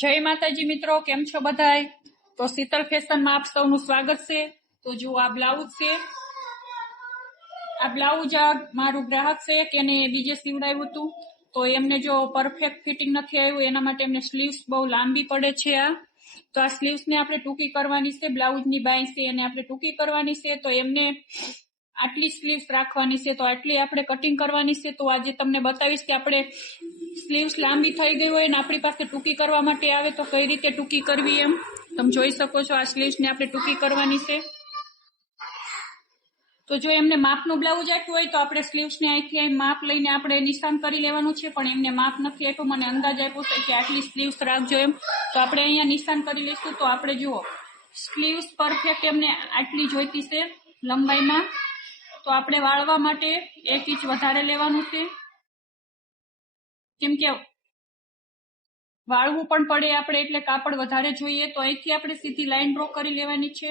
જય માતાજી મિત્રો, કેમ છો બધાય? તો શીતલ ફેશનમાં આપ સૌનું સ્વાગત છે। તો જો આ બ્લાઉઝ છે, આ બ્લાઉઝ મારું ગ્રાહક છે કે એને બીજે સીવડાવ્યું હતું, તો એમને જો પરફેક્ટ ફિટિંગ નથી આવ્યું, એના માટે એમને સ્લીવ્સ બહુ લાંબી પડે છે। તો આ સ્લીવ્સ ને આપણે ટૂંકી કરવાની છે, બ્લાઉઝની બાય છે એને આપણે ટૂંકી કરવાની છે। તો એમને આટલી સ્લીવ્સ રાખવાની છે, તો આટલી આપણે કટિંગ કરવાની છે। તો આજે તમને બતાવીશ કે આપણે સ્લીવ્સ લાંબી થઈ ગઈ હોય ને આપણી પાસે ટૂંકી કરવા માટે આવે તો કઈ રીતે ટૂંકી કરવી એમ તમે જોઈ શકો છો। આ સ્લીવ્સ ને આપણે ટૂંકી કરવાની છે। તો જો એમને માપનું બ્લાઉઝ આપ્યું હોય તો આપણે સ્લીવ્સ ને અહીંથી માપ લઈને આપણે નિશાન કરી લેવાનું છે, પણ એમને માપ નથી આપ્યું, મને અંદાજ આપ્યો છે કે આટલી સ્લીવ્સ રાખજો એમ, તો આપણે અહીંયા નિશાન કરી લઈશું। તો આપણે જુઓ સ્લીવ્સ પરફેક્ટ એમને આટલી જોઈતી છે લંબાઈમાં, તો આપણે વાળવા માટે 1 ઇંચ વધારે લેવાનું છે, કેમ કે વાળવું પણ પડે આપણે એટલે કાપડ વધારે જોઈએ। તો અહીંથી આપણે સીધી લાઈન ડ્રો કરી લેવાની છે।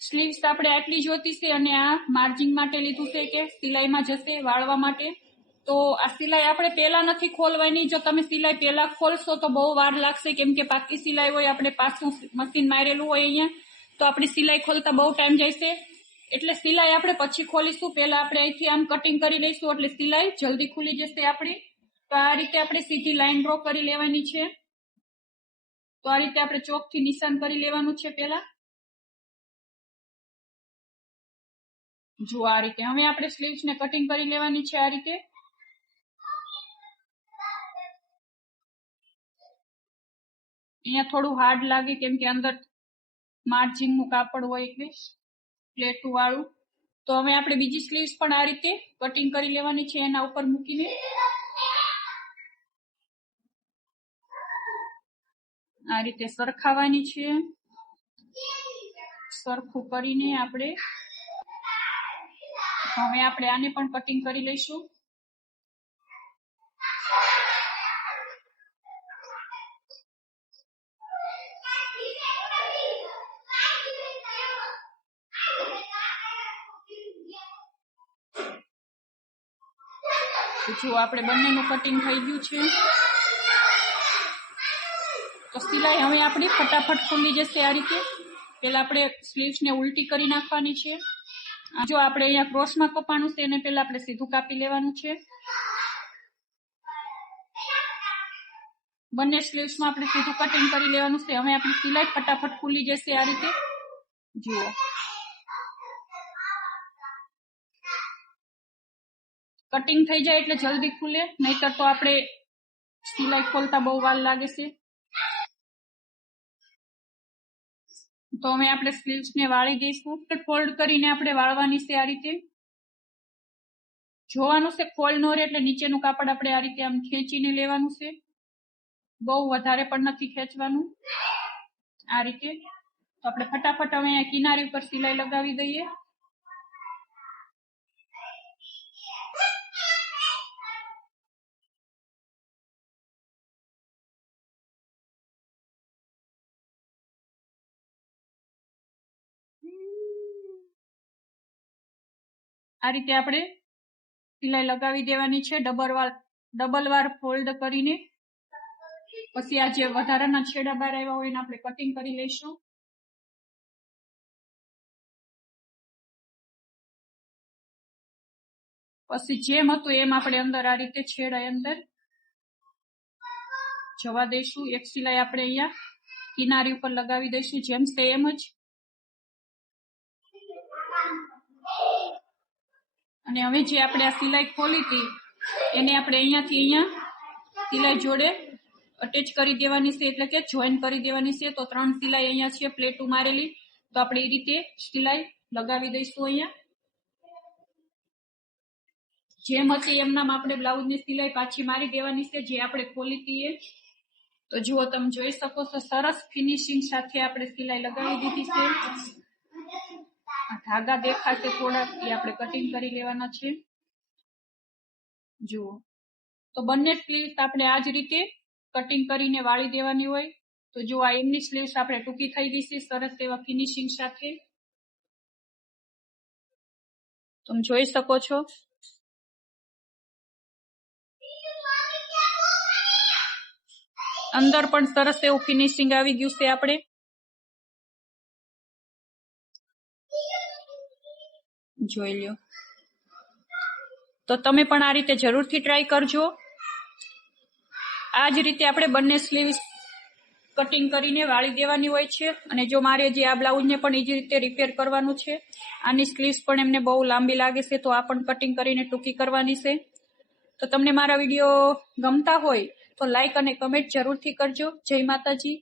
સ્લીવ્સ આપણે આટલી જોતી છે અને આ માર્જિંગ માટે લીધું છે કે સિલાઈમાં જશે વાળવા માટે। તો આ સિલાઈ આપણે પેલા નથી ખોલવાની, જો તમે સિલાઈ પેલા ખોલશો તો બહુ વાર લાગશે, કેમ કે પાકી સિલાઈ હોય, આપણે પાછું મશીન મારેલું હોય અહીંયા, તો આપણી સિલાઈ ખોલતા બહુ ટાઈમ જશે, એટલે સિલાઈ આપણે પછી ખોલીશું। પેલા આપણે અહીંથી આમ કટિંગ કરી લઈશું એટલે સિલાઈ જલ્દી ખુલી જશે આપણી। તો આ રીતે આપણે સીધી લાઈન ડ્રો કરી લેવાની છે। તો આ રીતે આપણે ચોકથી નિશાન કરી લેવાનું છે પેલા, જો આ રીતે। હવે આપણે સ્લીવ્સ ને કટિંગ કરી લેવાની છે આ રીતે। અહીંયા થોડું હાર્ડ લાગે કેમ કે અંદર માર્જિન નું કાપડ હોય એટલે પ્લેટું વાળું। તો હવે આપણે બીજી સ્લીવ્સ પણ આ રીતે કટિંગ કરી લેવાની છે, એના ઉપર મૂકીને આ રીતે સરખાવાની છે। સરખું કરીને આપણે હવે આપણે આને પણ કટિંગ કરી લઈશું। જો આપણે બંનેનું કટિંગ થઈ ગયું છે, તો સિલાઈ હવે આપણી ફટાફટ ખુલી જશે આ રીતે। પેલા આપણે સ્લીવ્સ ને ઉલટી કરી નાખવાની છે। જો આપણે અહીંયા ક્રોસમાં કપાનું છે એને પેલા આપણે સીધું કાપી લેવાનું છે। બંને સ્લીવ્સમાં આપણે સીધું કટિંગ કરી લેવાનું છે। હવે આપણી સિલાઈ ફટાફટ ખુલી જશે આ રીતે, જુઓ। કટિંગ થઈ જાય એટલે જલ્દી ખુલે, નહીતર તો આપણે સિલાઈ ખોલતા બહુ વાર લાગે છે। તો હવે આપણે સ્લીવ્સ ને વાળી દઈશું, ફોલ્ડ કરીને આપણે વાળવાની છે આ રીતે। જોવાનું છે ફોલ્ડ નો રહે એટલે નીચેનું કાપડ આપણે આ રીતે આમ ખેંચીને લેવાનું છે, બહુ વધારે પણ નથી ખેંચવાનું, આ રીતે। તો આપણે ફટાફટ હવે અહીંયા કિનારી ઉપર સિલાઈ લગાવી દઈએ। આ રીતે આપણે સિલાઈ લગાવી દેવાની છે, ડબલ વાર ફોલ્ડ કરીને। પછી આ જે વધારાના છેડા બહાર આવ્યા હોય એને આપણે કટિંગ કરી લઈશું। પછી જેમ હતું એમ આપણે અંદર આ રીતે છેડા અંદર જવા દઈશું। એક સિલાઈ આપણે અહીંયા કિનારી ઉપર લગાવી દઈશું, જેમ સેમ જ। અને હવે જે આપણે આ સિલાઈ ખોલી હતી એને આપણે અહીંયાથી અહીંયા સિલાઈ જોડે અટેચ કરી દેવાની છે, એટલે કે જોઈન કરી દેવાની છે। તો 3 સિલાઈ અહીંયા છે પ્લેટું મારેલી, તો આપણે એ રીતે સિલાઈ લગાવી દઈશું અહીંયા, જેમ હતી એમનામ આપણે બ્લાઉઝની સિલાઈ પાછી મારી દેવાની છે જે આપણે ખોલી હતી એ। તો જુઓ તમે જોઈ શકો છો, સરસ ફિનિશિંગ સાથે આપણે સિલાઈ લગાવી દીધી છે। ધાગા દેખાશે થોડાક, એ આપણે કટિંગ કરી લેવાના છે, જુઓ। તો બંને સ્લીવ્સ આપણે આ જ રીતે કટિંગ કરીને વાળી દેવાની હોય। તો જો આ એમની સ્લીવ્સ આપણે ટૂંકી થઈ ગઈ છે સરસ એવા ફિનિશિંગ સાથે, તમે જોઈ શકો છો। અંદર પણ સરસ એવું ફિનિશિંગ આવી ગયું છે આપણે. જોઈ લ્યો. તો તમે પણ આ રીતે જરૂરથી ટ્રાય કરજો. આ જ રીતે આપણે બંને સ્લીવ્સ કટિંગ કરીને વાળી દેવાની હોય છે. અને જો મારે જે આ બ્લાઉઝને પણ એ જ રીતે રિપેર કરવાનું છે. આની સ્લીવ્સ પણ એમને બહુ લાંબી લાગે છે, તો આ પણ કટિંગ કરીને ટૂંકી કરવાની છે. તો તમને મારા વિડીયો ગમતા હોય તો લાઈક અને કમેન્ટ જરૂરથી કરજો. જય માતાજી.